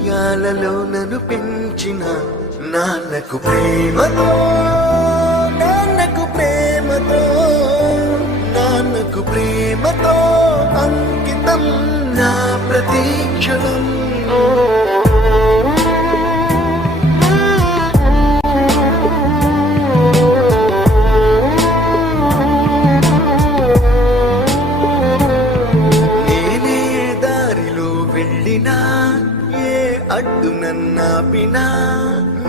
ఉయ్యాలలో నన్ను పెంచిన నాన్నకు ప్రేమతో, నాన్నకు ప్రేమతో, నాన్నకు ప్రేమతో అంకితం నా ప్రతీక్షణం. నేనే దారిలో వెళ్ళినా, ఏ అడ్డు నన్నాపినా,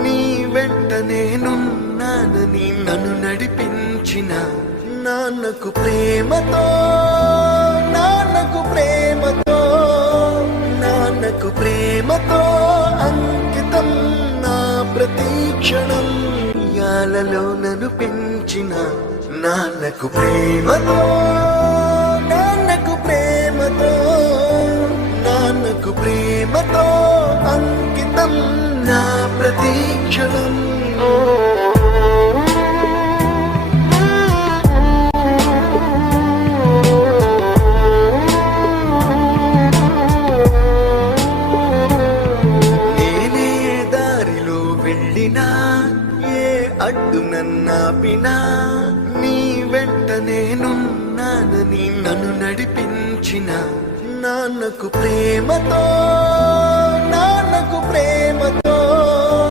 నీ వెంట నేనున్నానని నన్ను నడిపించిన నాన్నకు ప్రేమతో, నాన్నకు ప్రేమతో, నాన్నకు ప్రేమతో అంకితం నా ప్రతీక్షణం. ఉయ్యాలలో నన్ను పెంచిన నాన్నకు ప్రేమతో, నాన్నకు ప్రేమతో, నాన్నకు ప్రేమతో అంకితం నా ప్రతీక్షణం. నేనే దారిలో వెళ్ళినా, ఏ అడ్డు నన్నాపినా, నీ వెంట నేనున్నానని నన్ను నడిపించిన నాన్నకు ప్రేమతో, నాన్నకు ప్రేమతో,